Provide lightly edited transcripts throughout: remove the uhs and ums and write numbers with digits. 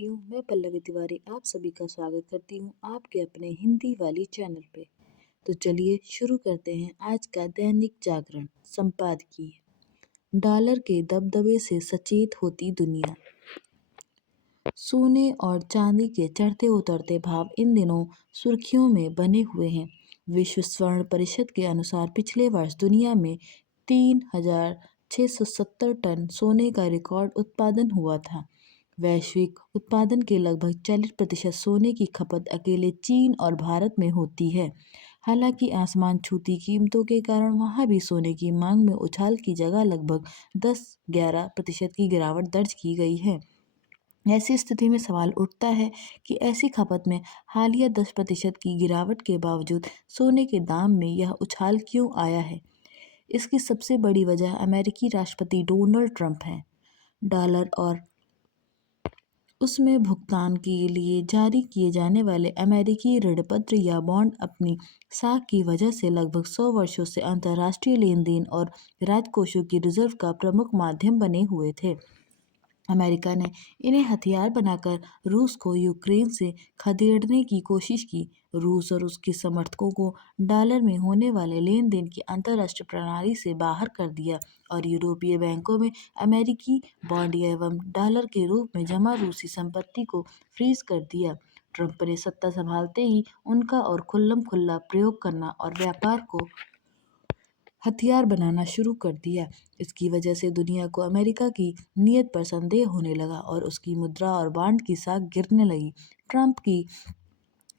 साथियों, मैं पल्लवी तिवारी आप सभी का स्वागत करती हूँ आपके अपने हिंदी वाली चैनल पे। तो चलिए शुरू करते हैं आज का दैनिक जागरण संपादकीय। डॉलर के दबदबे से सचेत होती दुनिया। सोने और चांदी के चढ़ते उतरते भाव इन दिनों सुर्खियों में बने हुए हैं। विश्व स्वर्ण परिषद के अनुसार पिछले वर्ष दुनिया में 3,670 टन सोने का रिकॉर्ड उत्पादन हुआ था। वैश्विक उत्पादन के लगभग 40% सोने की खपत अकेले चीन और भारत में होती है। हालांकि आसमान छूती कीमतों के कारण वहां भी सोने की मांग में उछाल की जगह लगभग 10-11% की गिरावट दर्ज की गई है। ऐसी स्थिति में सवाल उठता है कि ऐसी खपत में हालिया 10% की गिरावट के बावजूद सोने के दाम में यह उछाल क्यों आया है। इसकी सबसे बड़ी वजह अमेरिकी राष्ट्रपति डोनाल्ड ट्रंप है। डॉलर और उसमें भुगतान के लिए जारी किए जाने वाले अमेरिकी ऋणपत्र या बॉन्ड अपनी साख की वजह से लगभग 100 वर्षों से अंतर्राष्ट्रीय लेन देन और राजकोषों की रिजर्व का प्रमुख माध्यम बने हुए थे। अमेरिका ने इन्हें हथियार बनाकर रूस को यूक्रेन से खदेड़ने की कोशिश की। रूस और उसके समर्थकों को डॉलर में होने वाले लेन देन की अंतर्राष्ट्रीय प्रणाली से बाहर कर दिया और यूरोपीय बैंकों में अमेरिकी बॉन्ड एवं डॉलर के रूप में जमा रूसी संपत्ति को फ्रीज कर दिया। ट्रंप ने सत्ता संभालते ही उनका और खुल्लम खुल्ला प्रयोग करना और व्यापार को हथियार बनाना शुरू कर दिया। इसकी वजह से दुनिया को अमेरिका की नीयत पर संदेह होने लगा और उसकी मुद्रा और बांड की साख गिरने लगी। ट्रंप की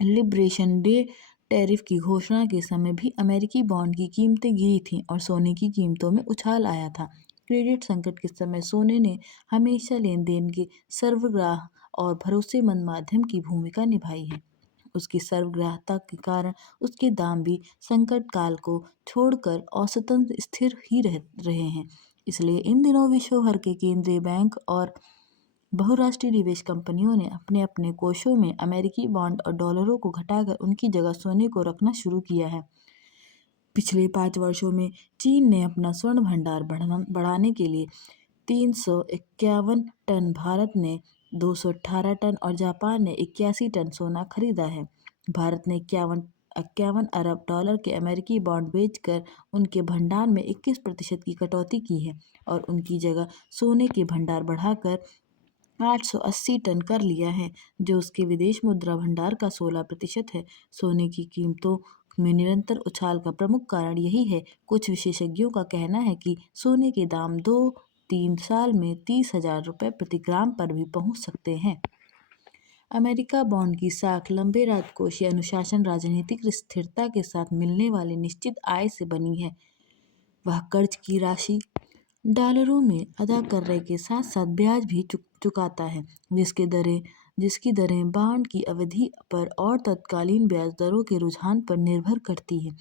लिबरेशन डे टैरिफ की घोषणा के समय भी अमेरिकी बॉन्ड की कीमतें गिरी थीं और सोने की कीमतों में उछाल आया था। क्रेडिट संकट के समय सोने ने हमेशा लेन देन के सर्वग्राह और भरोसेमंद माध्यम की भूमिका निभाई है। उसकी सर्वग्राहता के कारण उसके दाम भी संकट काल को छोड़कर औसतन स्थिर ही रहे हैं। इसलिए इन दिनों विश्व भर के केंद्रीय बैंक और बहुराष्ट्रीय निवेश कंपनियों ने अपने अपने कोषों में अमेरिकी बॉन्ड और डॉलरों को घटाकर उनकी जगह सोने को रखना शुरू किया है। पिछले 5 वर्षों में चीन ने अपना स्वर्ण भंडार बढ़ाने के लिए 351 टन, भारत ने 218 टन और जापान ने 81 टन सोना खरीदा है। भारत ने 51 अरब डॉलर के अमेरिकी बॉन्ड बेचकर उनके भंडार में 21% की कटौती की है और उनकी जगह सोने के भंडार बढ़ाकर 880 टन कर लिया है, जो उसके विदेश मुद्रा भंडार का 16% है। सोने की कीमतों में निरंतर उछाल का प्रमुख कारण यही है। कुछ विशेषज्ञों का कहना है कि सोने के दाम 2-3 साल में 30,000 रुपये प्रति ग्राम पर भी पहुंच सकते हैं। अमेरिका बॉन्ड की साख लंबे राजकोषीय अनुशासन, राजनीतिक स्थिरता के साथ मिलने वाली निश्चित आय से बनी है। वह कर्ज की राशि डॉलरों में अदा करने के साथ साथ ब्याज भी चुकाता है, जिसकी दरें बॉन्ड की अवधि पर और तत्कालीन ब्याज दरों के रुझान पर निर्भर करती है।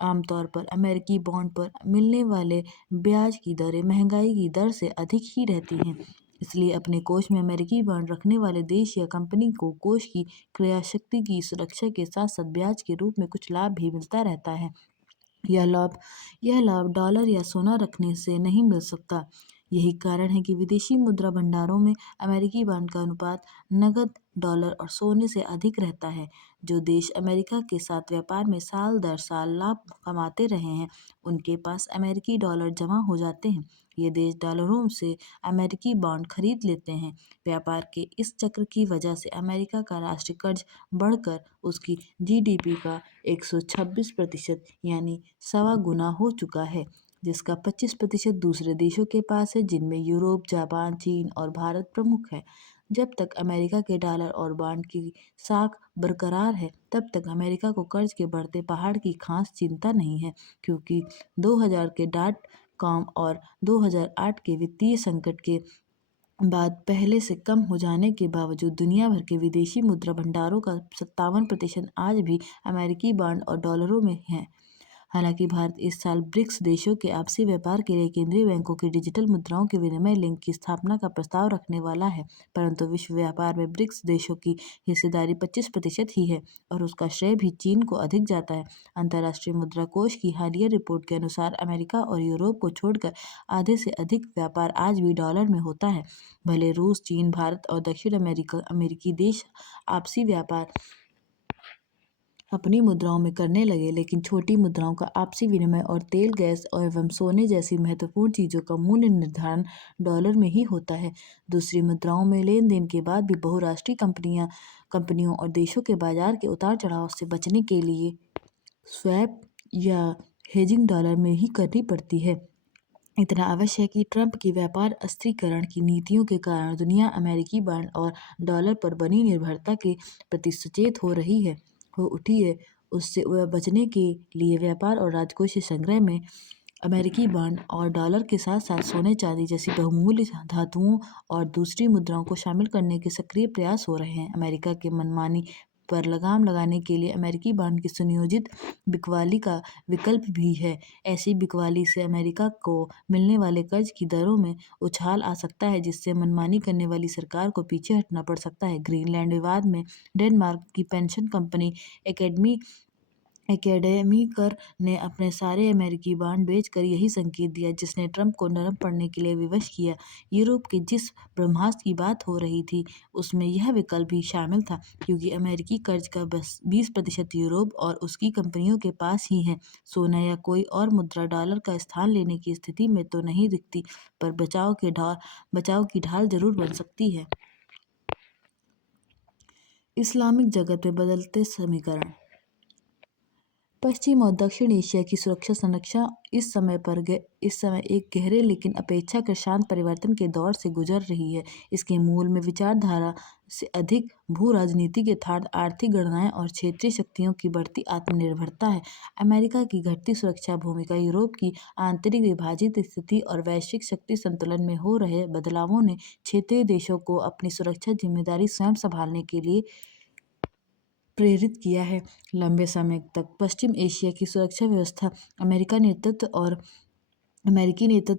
आमतौर पर अमेरिकी बॉन्ड पर मिलने वाले ब्याज की दरें महंगाई की दर से अधिक ही रहती हैं। इसलिए अपने कोष में अमेरिकी बॉन्ड रखने वाले देश या कंपनी को कोष की क्रयशक्ति की सुरक्षा के साथ साथ ब्याज के रूप में कुछ लाभ भी मिलता रहता है। यह लाभ डॉलर या सोना रखने से नहीं मिल सकता। यही कारण है कि विदेशी मुद्रा भंडारों में अमेरिकी बॉन्ड का अनुपात नकद, डॉलर और सोने से अधिक रहता है। जो देश अमेरिका के साथ व्यापार में साल दर साल लाभ कमाते रहे हैं, उनके पास अमेरिकी डॉलर जमा हो जाते हैं। ये देश डॉलरों से अमेरिकी बॉन्ड खरीद लेते हैं। व्यापार के इस चक्र की वजह से अमेरिका का राष्ट्रीय कर्ज बढ़कर उसकी जीडीपी का 126% यानी 1.25 गुना हो चुका है, जिसका 25% दूसरे देशों के पास है, जिनमें यूरोप, जापान, चीन और भारत प्रमुख है। जब तक अमेरिका के डॉलर और बॉन्ड की साख बरकरार है, तब तक अमेरिका को कर्ज के बढ़ते पहाड़ की खास चिंता नहीं है, क्योंकि 2000 के .com और 2008 के वित्तीय संकट के बाद पहले से कम हो जाने के बावजूद दुनिया भर के विदेशी मुद्रा भंडारों का 57% आज भी अमेरिकी बॉन्ड और डॉलरों में है। हालांकि भारत इस साल ब्रिक्स देशों के आपसी व्यापार के लिए केंद्रीय बैंकों की डिजिटल मुद्राओं के विनिमय लिंक की स्थापना का प्रस्ताव रखने वाला है, परंतु विश्व व्यापार में ब्रिक्स देशों की हिस्सेदारी 25% ही है और उसका श्रेय भी चीन को अधिक जाता है। अंतर्राष्ट्रीय मुद्रा कोष की हालिया रिपोर्ट के अनुसार अमेरिका और यूरोप को छोड़कर आधे से अधिक व्यापार आज भी डॉलर में होता है। भले रूस, चीन, भारत और दक्षिण अमेरिकी देश आपसी व्यापार अपनी मुद्राओं में करने लगे, लेकिन छोटी मुद्राओं का आपसी विनिमय और तेल, गैस एवं सोने जैसी महत्वपूर्ण चीजों का मूल्य निर्धारण डॉलर में ही होता है। दूसरी मुद्राओं में लेन देन के बाद भी बहुराष्ट्रीय कंपनियों और देशों के बाजार के उतार चढ़ाव से बचने के लिए स्वैप या हेजिंग डॉलर में ही करनी पड़ती है। इतना अवश्य है कि ट्रंप की व्यापार अस्थिरीकरण की नीतियों के कारण दुनिया अमेरिकी बांड और डॉलर पर बनी निर्भरता के प्रति सचेत हो उठी है। उससे बचने के लिए व्यापार और राजकोषीय संग्रह में अमेरिकी बांड और डॉलर के साथ साथ सोने, चांदी जैसी बहुमूल्य धातुओं और दूसरी मुद्राओं को शामिल करने के सक्रिय प्रयास हो रहे हैं। अमेरिका के मनमानी पर लगाम लगाने के लिए अमेरिकी बांड की सुनियोजित बिकवाली का विकल्प भी है। ऐसी बिकवाली से अमेरिका को मिलने वाले कर्ज की दरों में उछाल आ सकता है, जिससे मनमानी करने वाली सरकार को पीछे हटना पड़ सकता है। ग्रीनलैंड विवाद में डेनमार्क की पेंशन कंपनी एकेडमिकर ने अपने सारे अमेरिकी बांड बेचकर यही संकेत दिया, जिसने ट्रंप को नरम पड़ने के लिए विवश किया। यूरोप के जिस ब्रह्मास्त्र की बात हो रही थी उसमें यह विकल्प भी शामिल था, क्योंकि अमेरिकी कर्ज का बस 20% यूरोप और उसकी कंपनियों के पास ही है। सोना या कोई और मुद्रा डॉलर का स्थान लेने की स्थिति में तो नहीं दिखती, पर बचाव की ढाल जरूर बन सकती है। इस्लामिक जगत में बदलते समीकरण। पश्चिम और दक्षिण एशिया की सुरक्षा संरचना इस समय एक गहरे लेकिन अपेक्षाकृत शांत परिवर्तन के दौर से गुजर रही है। इसके मूल में विचारधारा से अधिक भू राजनीतिक यथार्थ, आर्थिक गणनाएं और क्षेत्रीय शक्तियों की बढ़ती आत्मनिर्भरता है। अमेरिका की घटती सुरक्षा भूमिका, यूरोप की आंतरिक विभाजित स्थिति और वैश्विक शक्ति संतुलन में हो रहे बदलावों ने क्षेत्रीय देशों को अपनी सुरक्षा जिम्मेदारी स्वयं संभालने के लिए प्रेरित किया है। लंबे समय तक पश्चिम एशिया की सुरक्षा व्यवस्था अमेरिकी नेतृत्व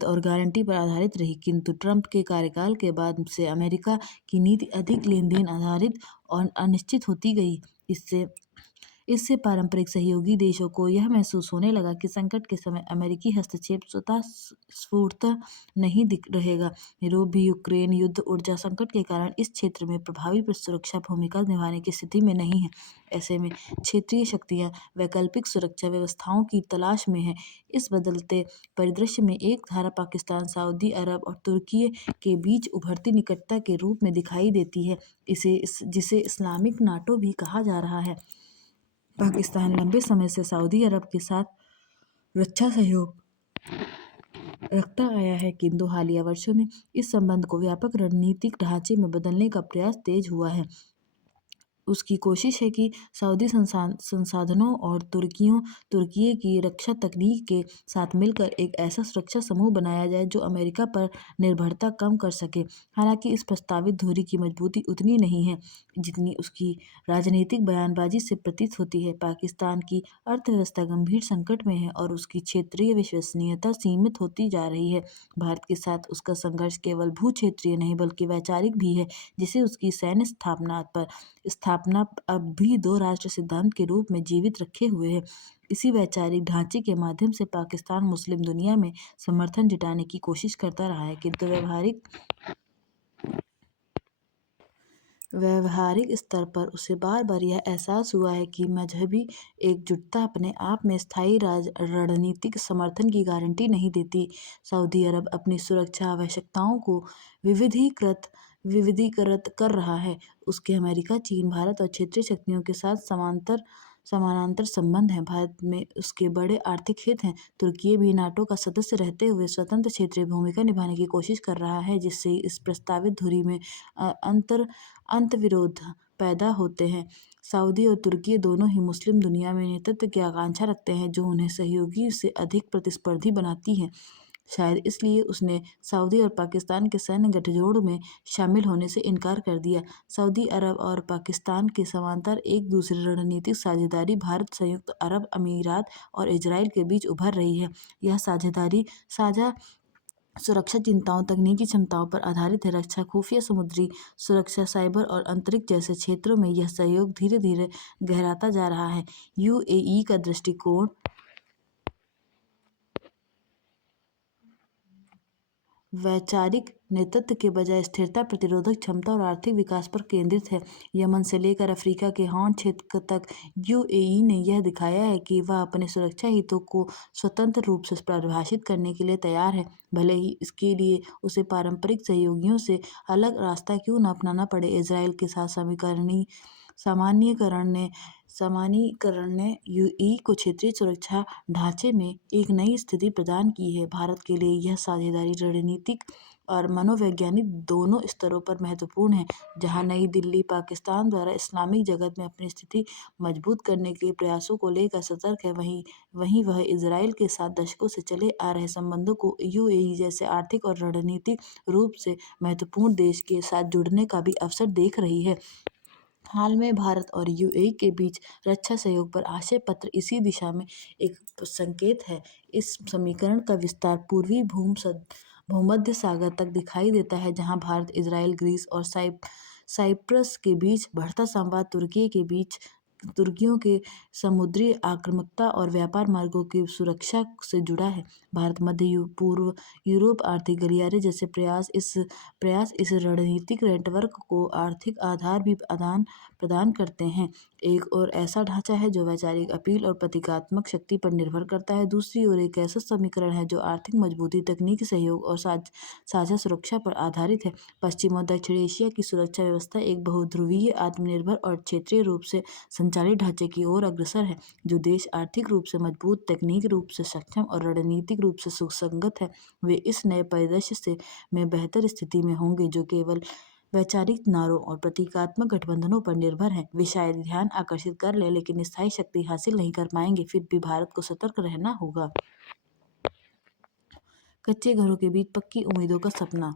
और गारंटी पर आधारित रही, किंतु ट्रंप के कार्यकाल के बाद से अमेरिका की नीति अधिक लेन-देन आधारित और अनिश्चित होती गई। इससे पारंपरिक सहयोगी देशों को यह महसूस होने लगा कि संकट के समय अमेरिकी हस्तक्षेप स्वतः स्फूर्त नहीं दिख रहेगा। यूरोप भी यूक्रेन युद्ध, ऊर्जा संकट के कारण इस क्षेत्र में प्रभावी सुरक्षा भूमिका निभाने की स्थिति में नहीं है। ऐसे में क्षेत्रीय शक्तियां वैकल्पिक सुरक्षा व्यवस्थाओं की तलाश में हैं। इस बदलते परिदृश्य में एक धारा पाकिस्तान, सऊदी अरब और तुर्की के बीच उभरती निकटता के रूप में दिखाई देती है, जिसे इस्लामिक नाटो भी कहा जा रहा है। पाकिस्तान लंबे समय से सऊदी अरब के साथ रक्षा सहयोग रखता आया है, किंतु हालिया वर्षों में इस संबंध को व्यापक रणनीतिक ढांचे में बदलने का प्रयास तेज हुआ है। उसकी कोशिश है कि सऊदी संसाधनों और तुर्की की रक्षा तकनीक के साथ मिलकर एक ऐसा सुरक्षा समूह बनाया जाए जो अमेरिका पर निर्भरता कम कर सके। हालांकि इस प्रस्तावित धुरी की मजबूती उतनी नहीं है जितनी उसकी राजनीतिक बयानबाजी से प्रतीत होती है। पाकिस्तान की अर्थव्यवस्था गंभीर संकट में है और उसकी क्षेत्रीय विश्वसनीयता सीमित होती जा रही है। भारत के साथ उसका संघर्ष केवल भू क्षेत्रीय नहीं बल्कि वैचारिक भी है, जिसे उसकी सैन्य स्थापना अब भी दो राष्ट्र सिद्धांत के रूप में जीवित रखे हुए है। इसी वैचारिक ढांचे के माध्यम से पाकिस्तान मुस्लिम दुनिया में समर्थन जुटाने की कोशिश करता रहा है, किंतु व्यवहारिक स्तर पर उसे बार बार यह एहसास हुआ है कि मजहबी एकजुटता अपने आप में स्थायी रणनीतिक समर्थन की गारंटी नहीं देती। सऊदी अरब अपनी सुरक्षा आवश्यकताओं को विविधीकृत कर रहा है। उसके अमेरिका, चीन, भारत और क्षेत्रीय शक्तियों के साथ समानांतर संबंध हैं। भारत में उसके बड़े आर्थिक हित हैं। तुर्की भी नाटो का सदस्य रहते हुए स्वतंत्र क्षेत्रीय भूमिका निभाने की कोशिश कर रहा है, जिससे इस प्रस्तावित धुरी में अंतर्विरोध पैदा होते हैं। सऊदी और तुर्की दोनों ही मुस्लिम दुनिया में नेतृत्व की आकांक्षा रखते हैं, जो उन्हें सहयोगी से अधिक प्रतिस्पर्धी बनाती है। शायद इसलिए उसने सऊदी और पाकिस्तान के सैन्य गठजोड़ में शामिल होने से इनकार कर दिया। सऊदी अरब और पाकिस्तान के समांतर एक दूसरी रणनीतिक साझेदारी भारत, संयुक्त अरब अमीरात और इजराइल के बीच उभर रही है। यह साझेदारी साझा सुरक्षा चिंताओं, तकनीकी क्षमताओं पर आधारित है। रक्षा, खुफिया, समुद्री सुरक्षा, साइबर और अंतरिक्ष जैसे क्षेत्रों में यह सहयोग धीरे धीरे गहराता जा रहा है। यूएई का दृष्टिकोण वैचारिक नेतृत्व के बजाय स्थिरता, प्रतिरोधक क्षमता और आर्थिक विकास पर केंद्रित है। यमन से लेकर अफ्रीका के हॉर्न क्षेत्र तक यूएई ने यह दिखाया है कि वह अपने सुरक्षा हितों को स्वतंत्र रूप से परिभाषित करने के लिए तैयार है, भले ही इसके लिए उसे पारंपरिक सहयोगियों से अलग रास्ता क्यों न अपनाना पड़े। इजराइल के साथ सामान्यीकरण ने यूएई को क्षेत्रीय सुरक्षा ढांचे में एक नई स्थिति प्रदान की है। भारत के लिए यह साझेदारी रणनीतिक और मनोवैज्ञानिक दोनों स्तरों पर महत्वपूर्ण है। जहां नई दिल्ली पाकिस्तान द्वारा इस्लामिक जगत में अपनी स्थिति मजबूत करने के प्रयासों को लेकर सतर्क है, वहीं वह इजराइल के साथ दशकों से चले आ रहे संबंधों को यूएई जैसे आर्थिक और रणनीतिक रूप से महत्वपूर्ण देश के साथ जुड़ने का भी अवसर देख रही है। हाल में भारत और यूएई के बीच रक्षा सहयोग पर आशय पत्र इसी दिशा में एक संकेत है। इस समीकरण का विस्तार पूर्वी भूमध्य सागर तक दिखाई देता है, जहां भारत, इजराइल, ग्रीस और साइप्रस के बीच बढ़ता संवाद तुर्कियों के समुद्री आक्रामकता और व्यापार मार्गों की सुरक्षा से जुड़ा है। भारत, मध्य पूर्व यूरोप आर्थिक गलियारे जैसे प्रयास इस रणनीतिक नेटवर्क को आर्थिक आधार भी प्रदान करते हैं। एक और ऐसा ढांचा है जो वैचारिक अपील और प्रतीकात्मक शक्ति पर निर्भर करता है। दूसरी ओर एक ऐसा समीकरण है जो आर्थिक मजबूती, तकनीकी सहयोग और साझा सुरक्षा पर आधारित है। पश्चिम और दक्षिण एशिया की सुरक्षा व्यवस्था एक बहुध्रुवीय, आत्मनिर्भर और क्षेत्रीय रूप से संचालित ढांचे की ओर अग्रसर है। जो देश आर्थिक रूप से मजबूत, तकनीकी रूप से सक्षम और रणनीतिक रूप से सुसंगत है, वे इस नए परिदृश्य में बेहतर स्थिति में होंगे। जो केवल वैचारिक नारों और प्रतीकात्मक गठबंधनों पर निर्भर हैं, वे शायद ध्यान आकर्षित कर ले लेकिन स्थायी शक्ति हासिल नहीं कर पाएंगे। फिर भी भारत को सतर्क रहना होगा। कच्चे घरों के बीच पक्की उम्मीदों का सपना।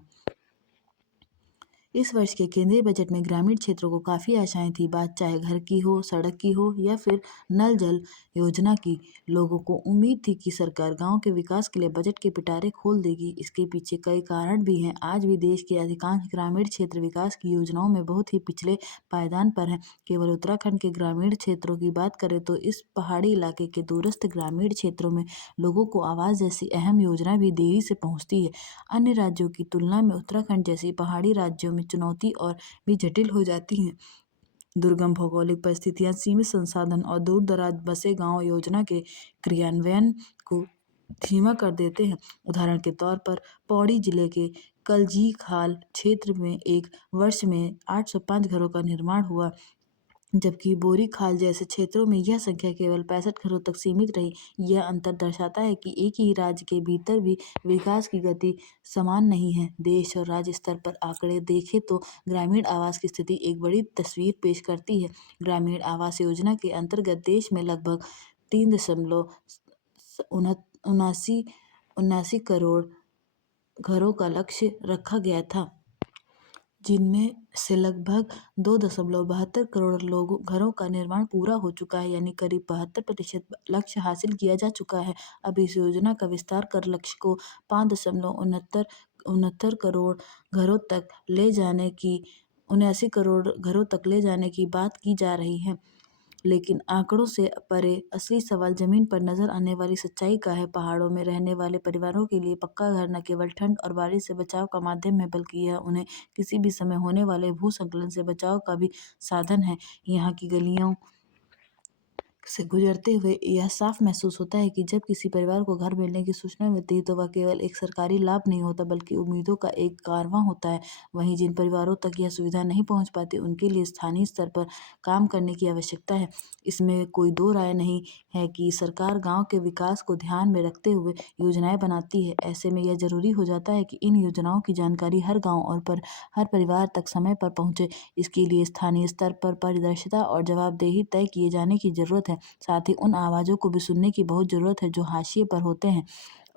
इस वर्ष के केंद्रीय बजट में ग्रामीण क्षेत्रों को काफ़ी आशाएं थी, बात चाहे घर की हो, सड़क की हो या फिर नल जल योजना की। लोगों को उम्मीद थी कि सरकार गांव के विकास के लिए बजट के पिटारे खोल देगी। इसके पीछे कई कारण भी हैं। आज भी देश के अधिकांश ग्रामीण क्षेत्र विकास की योजनाओं में बहुत ही पिछले पायदान पर हैं। केवल उत्तराखंड के ग्रामीण क्षेत्रों की बात करें तो इस पहाड़ी इलाके के दूरस्थ ग्रामीण क्षेत्रों में लोगों को आवास जैसी अहम योजना भी देरी से पहुंचती है। अन्य राज्यों की तुलना में उत्तराखंड जैसी पहाड़ी राज्यों में चुनौती और भी जटिल हो जाती हैं। दुर्गम भौगोलिक परिस्थितियां, सीमित संसाधन और दूर दराज बसे गांव योजना के क्रियान्वयन को धीमा कर देते हैं। उदाहरण के तौर पर पौड़ी जिले के कलजी खाल क्षेत्र में एक वर्ष में 805 घरों का निर्माण हुआ, जबकि बोरी खाल जैसे क्षेत्रों में यह संख्या केवल 65 घरों तक सीमित रही। यह अंतर दर्शाता है कि एक ही राज्य के भीतर भी विकास की गति समान नहीं है। देश और राज्य स्तर पर आंकड़े देखें तो ग्रामीण आवास की स्थिति एक बड़ी तस्वीर पेश करती है। ग्रामीण आवास योजना के अंतर्गत देश में लगभग 3.79 करोड़ घरों का लक्ष्य रखा गया था, जिनमें से लगभग 2.72 करोड़ घरों का निर्माण पूरा हो चुका है, यानी करीब 72% लक्ष्य हासिल किया जा चुका है। अब इस योजना का विस्तार कर लक्ष्य को 5.69 करोड़ घरों तक ले जाने की 79 करोड़ घरों तक ले जाने की बात की जा रही है। लेकिन आंकड़ों से परे असली सवाल जमीन पर नजर आने वाली सच्चाई का है। पहाड़ों में रहने वाले परिवारों के लिए पक्का घर न केवल ठंड और बारिश से बचाव का माध्यम है, बल्कि यह उन्हें किसी भी समय होने वाले भूस्खलन से बचाव का भी साधन है। यहाँ की गलियों से गुजरते हुए यह साफ महसूस होता है कि जब किसी परिवार को घर मिलने की सूचना मिलती है तो वह केवल एक सरकारी लाभ नहीं होता, बल्कि उम्मीदों का एक कारवां होता है। वहीं जिन परिवारों तक यह सुविधा नहीं पहुंच पाती, उनके लिए स्थानीय स्तर पर काम करने की आवश्यकता है। इसमें कोई दो राय नहीं है कि सरकार गांव के विकास को ध्यान में रखते हुए योजनाएं बनाती है। ऐसे में यह जरूरी हो जाता है कि इन योजनाओं की जानकारी हर गाँव और हर परिवार तक समय पर पहुंचे। इसके लिए स्थानीय स्तर पर पारदर्शिता और जवाबदेही तय किए जाने की जरूरत है। साथ ही उन आवाज़ों को भी सुनने की बहुत ज़रूरत है जो हाशिए पर होते हैं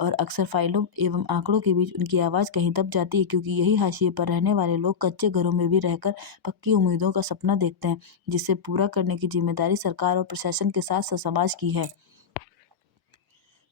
और अक्सर फाइलों एवं आंकड़ों के बीच उनकी आवाज़ कहीं दब जाती है, क्योंकि यही हाशिए पर रहने वाले लोग कच्चे घरों में भी रहकर पक्की उम्मीदों का सपना देखते हैं, जिसे पूरा करने की जिम्मेदारी सरकार और प्रशासन के साथ साथ समाज की है।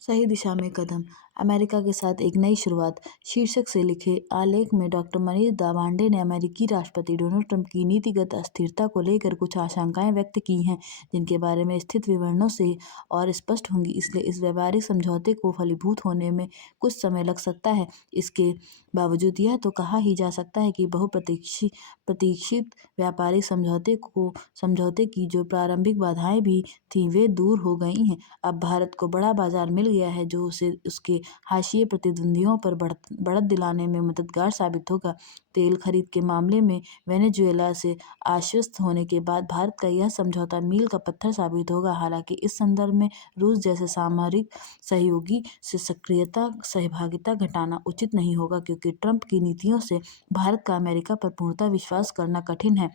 सही दिशा में कदम, अमेरिका के साथ एक नई शुरुआत शीर्षक से लिखे आलेख में डॉक्टर मनीष दाभाडे ने अमेरिकी राष्ट्रपति डोनाल्ड ट्रंप की नीतिगत अस्थिरता को लेकर कुछ आशंकाएं व्यक्त की हैं, जिनके बारे में स्थित विवरणों से और स्पष्ट होंगी। इसलिए इस व्यापारिक समझौते को फलीभूत होने में कुछ समय लग सकता है। इसके बावजूद यह तो कहा ही जा सकता है कि बहुप्रतीक्षित प्रतीक्षित व्यापारिक समझौते की जो प्रारंभिक बाधाएं भी थीं, वे दूर हो गई हैं। अब भारत को बड़ा बाजार मिल गया है, जो उसे उसके हाशिए प्रतिद्वंदियों पर बढ़त दिलाने में मददगार साबित होगा। तेल खरीद के मामले में वेनेजुएला से आश्वस्त होने के बाद भारत का यह समझौता मील का पत्थर साबित होगा। हालांकि इस संदर्भ में रूस जैसे सामरिक सहयोगी से सक्रियता सहभागिता घटाना उचित नहीं होगा, क्योंकि ट्रंप की नीतियों से भारत का अमेरिका पर पूर्णतः विश्वास करना कठिन है।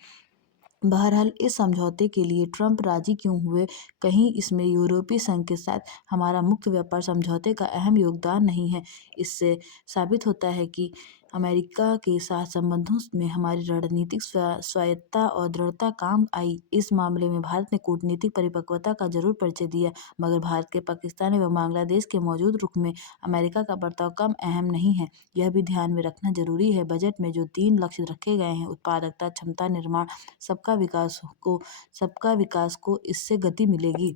बहरहाल इस समझौते के लिए ट्रंप राजी क्यों हुए? कहीं इसमें यूरोपीय संघ के साथ हमारा मुक्त व्यापार समझौते का अहम योगदान नहीं है? इससे साबित होता है कि अमेरिका के साथ संबंधों में हमारी रणनीतिक स्वायत्तता और दृढ़ता काम आई। इस मामले में भारत ने कूटनीतिक परिपक्वता का जरूर परिचय दिया, मगर भारत के पाकिस्तान एवं बांग्लादेश के मौजूद रुख में अमेरिका का बर्ताव कम अहम नहीं है। यह भी ध्यान में रखना जरूरी है, बजट में जो 3 लक्ष्य रखे गए हैं, उत्पादकता, क्षमता निर्माण, सबका विकास को इससे गति मिलेगी।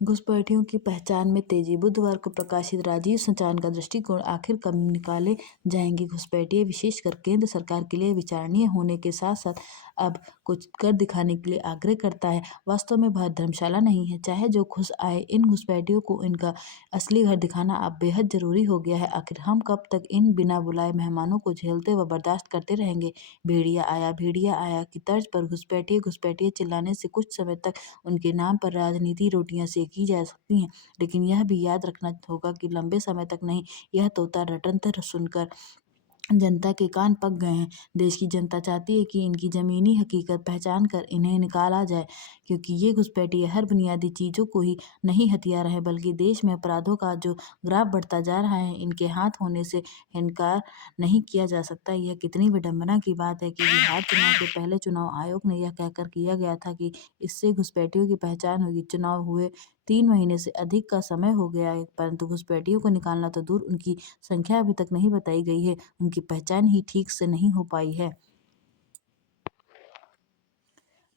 घुसपैठियों की पहचान में तेजी, बुधवार को प्रकाशित राजीव सचान का दृष्टिकोण आखिर कब निकाले जाएंगे घुसपैठिए, विशेषकर केंद्र सरकार के लिए विचारणीय होने के साथ साथ अब कुछ कर दिखाने के लिए आग्रह करता है। वास्तव में भारत धर्मशाला नहीं है। चाहे जो घुस आए, इन घुसपैठियों को इनका असली घर दिखाना अब बेहद जरूरी हो गया है। आखिर हम कब तक इन बिना बुलाए मेहमानों को झेलते व बर्दाश्त करते रहेंगे? भेड़िया आया की तर्ज पर घुसपैठिए चिल्लाने से कुछ समय तक उनके नाम पर राजनीति रोटियां सेकी जा सकती हैं, लेकिन यह भी याद रखना होगा कि लंबे समय तक नहीं। यह तोता रटंतर सुनकर जनता के कान पक गए हैं। देश की जनता चाहती है कि इनकी जमीनी हकीकत पहचान कर इन्हें निकाला जाए, क्योंकि ये घुसपैठिए हर बुनियादी चीज़ों को ही नहीं हथिया रहे, बल्कि देश में अपराधों का जो ग्राफ बढ़ता जा रहा है, इनके हाथ होने से इनकार नहीं किया जा सकता। यह कितनी विडंबना की बात है कि बिहार चुनाव के पहले चुनाव आयोग ने यह कहकर किया गया था कि इससे घुसपैठियों की पहचान होगी। चुनाव हुए 3 महीने से अधिक का समय हो गया है, परंतु घुसपैठियों को निकालना तो दूर, उनकी संख्या अभी तक नहीं बताई गई है। उनकी पहचान ही ठीक से नहीं हो पाई है।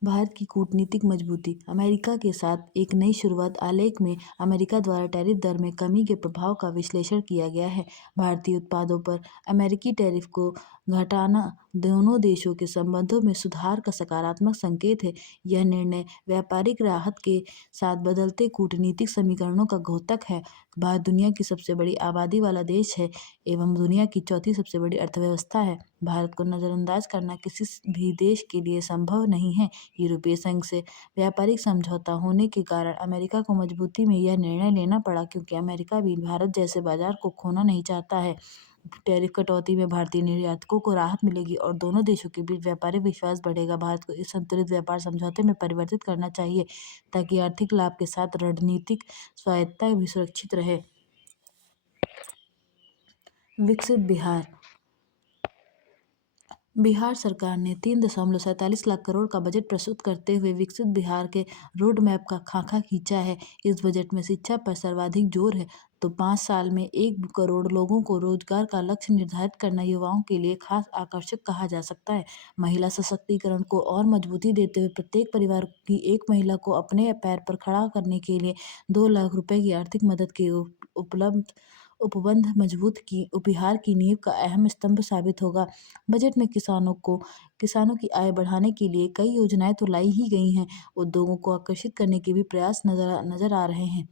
भारत की कूटनीतिक मजबूती, अमेरिका के साथ एक नई शुरुआत आलेख में अमेरिका द्वारा टैरिफ दर में कमी के प्रभाव का विश्लेषण किया गया है। भारतीय उत्पादों पर अमेरिकी टैरिफ को घटाना दोनों देशों के संबंधों में सुधार का सकारात्मक संकेत है। यह निर्णय व्यापारिक राहत के साथ बदलते कूटनीतिक समीकरणों का द्योतक है। भारत दुनिया की सबसे बड़ी आबादी वाला देश है एवं दुनिया की चौथी सबसे बड़ी अर्थव्यवस्था है। भारत को नज़रअंदाज करना किसी भी देश के लिए संभव नहीं है। यूरोपीय संघ से व्यापारिक समझौता होने के कारण अमेरिका को मजबूती में यह निर्णय लेना पड़ा, क्योंकि अमेरिका भी भारत जैसे बाजार को खोना नहीं चाहता है। टैरिफ कटौती में भारतीय निर्यातकों को राहत मिलेगी और दोनों देशों के बीच व्यापारिक विश्वास बढ़ेगा। भारत को इस संतुलित व्यापार समझौते में परिवर्तित करना चाहिए, ताकि आर्थिक लाभ के साथ रणनीतिक स्वायत्तता भी सुरक्षित रहे। विकसित बिहार, बिहार सरकार ने 3.47 लाख करोड़ का बजट प्रस्तुत करते हुए विकसित बिहार के रोड मैप का खाका खींचा है। इस बजट में शिक्षा पर सर्वाधिक जोर है, तो 5 साल में 1 करोड़ लोगों को रोजगार का लक्ष्य निर्धारित करना युवाओं के लिए खास आकर्षक कहा जा सकता है। महिला सशक्तिकरण को और मजबूती देते हुए प्रत्येक परिवार की एक महिला को अपने पैर पर खड़ा करने के लिए 2 लाख रुपए की आर्थिक मदद के उपबंध मजबूत की बिहार की नींव का अहम स्तंभ साबित होगा। बजट में किसानों की आय बढ़ाने के लिए कई योजनाएं तो लाई ही गई हैं। उद्योगों को आकर्षित करने के भी प्रयास नजर आ रहे हैं।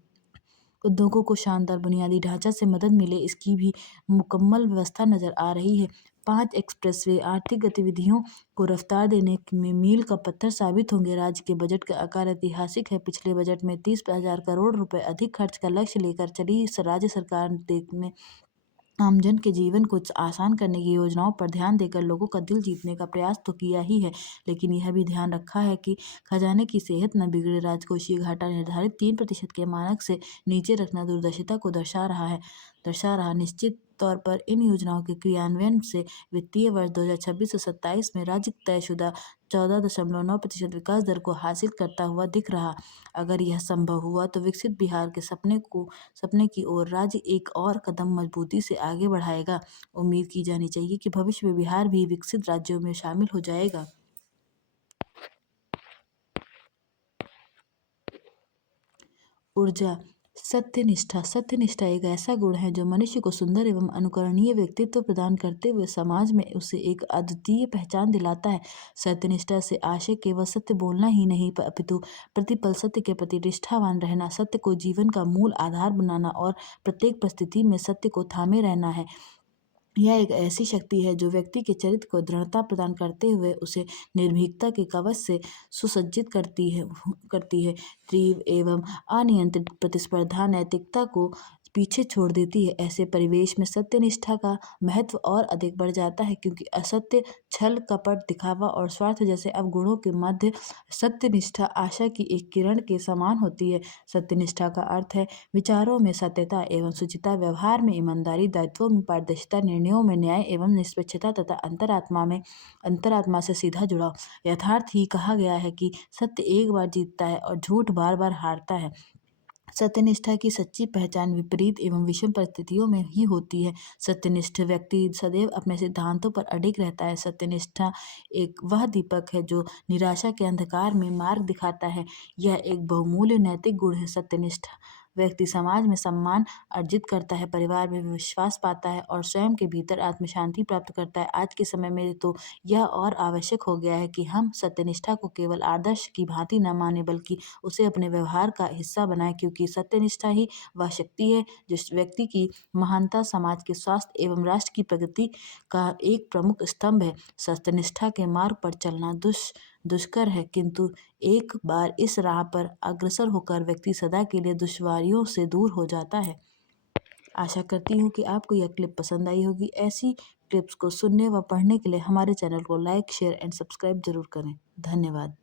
उद्योगों को शानदार बुनियादी ढांचा से मदद मिले, इसकी भी मुकम्मल व्यवस्था नजर आ रही है। 5 एक्सप्रेसवे आर्थिक गतिविधियों को रफ्तार देने में मील का पत्थर साबित होंगे। राज्य के बजट का आकार ऐतिहासिक है। पिछले बजट में 30,000 करोड़ रुपए अधिक खर्च का लक्ष्य लेकर चली राज्य सरकार ने आमजन के जीवन को आसान करने की योजनाओं पर ध्यान देकर लोगों का दिल जीतने का प्रयास तो किया ही है, लेकिन यह भी ध्यान रखा है कि खजाने की सेहत न बिगड़े। राजकोषीय घाटा निर्धारित 3% के मानक से नीचे रखना दूरदर्शिता को दर्शा रहा। निश्चित तौर पर इन योजनाओं के क्रियान्वयन से वित्तीय वर्ष 2026 से 27 में राज्य तयशुदा 14.9% विकास दर को हासिल करता हुआ दिख रहा। अगर यह संभव हुआ तो विकसित बिहार के सपने की ओर राज्य एक और कदम मजबूती से आगे बढ़ाएगा। उम्मीद की जानी चाहिए कि भविष्य में बिहार भी विकसित राज्यों में शामिल हो जाएगा। ऊर्जा। सत्यनिष्ठा एक ऐसा गुण है जो मनुष्य को सुंदर एवं अनुकरणीय व्यक्तित्व प्रदान करते हुए समाज में उसे एक अद्वितीय पहचान दिलाता है। सत्यनिष्ठा से आशय केवल सत्य बोलना ही नहीं, अपितु प्रतिपल सत्य के प्रति निष्ठावान रहना, सत्य को जीवन का मूल आधार बनाना और प्रत्येक परिस्थिति में सत्य को थामे रहना है। यह एक ऐसी शक्ति है जो व्यक्ति के चरित्र को दृढ़ता प्रदान करते हुए उसे निर्भीकता के कवच से सुसज्जित करती है। तीव्र एवं अनियंत्रित प्रतिस्पर्धा नैतिकता को पीछे छोड़ देती है। ऐसे परिवेश में सत्यनिष्ठा का महत्व और अधिक बढ़ जाता है, क्योंकि असत्य, छल, कपट, दिखावा और स्वार्थ जैसे अवगुणों के मध्य सत्यनिष्ठा आशा की एक किरण के समान होती है। सत्यनिष्ठा का अर्थ है विचारों में सत्यता एवं शुचिता, व्यवहार में ईमानदारी, दायित्वों में पारदर्शिता, निर्णयों में न्याय एवं निष्पक्षता तथा अंतरात्मा से सीधा जुड़ाव। यथार्थ ही कहा गया है कि सत्य एक बार जीतता है और झूठ बार बार हारता है। सत्यनिष्ठा की सच्ची पहचान विपरीत एवं विषम परिस्थितियों में ही होती है। सत्यनिष्ठ व्यक्ति सदैव अपने सिद्धांतों पर अडिग रहता है। सत्यनिष्ठा एक वह दीपक है जो निराशा के अंधकार में मार्ग दिखाता है। यह एक बहुमूल्य नैतिक गुण है। सत्यनिष्ठ व्यक्ति समाज में सम्मान अर्जित करता है, परिवार में विश्वास पाता है और स्वयं के भीतर आत्मशांति प्राप्त करता है। आज के समय में तो यह और आवश्यक हो गया है कि हम सत्यनिष्ठा को केवल आदर्श की भांति न माने, बल्कि उसे अपने व्यवहार का हिस्सा बनाए, क्योंकि सत्यनिष्ठा ही वह शक्ति है जिस व्यक्ति की महानता समाज के स्वास्थ्य एवं राष्ट्र की प्रगति का एक प्रमुख स्तंभ है। सत्यनिष्ठा के मार्ग पर चलना दुष्कर है, किंतु एक बार इस राह पर अग्रसर होकर व्यक्ति सदा के लिए दुश्वारियों से दूर हो जाता है। आशा करती हूँ कि आपको यह क्लिप पसंद आई होगी। ऐसी क्लिप्स को सुनने व पढ़ने के लिए हमारे चैनल को लाइक, शेयर एंड सब्सक्राइब जरूर करें। धन्यवाद।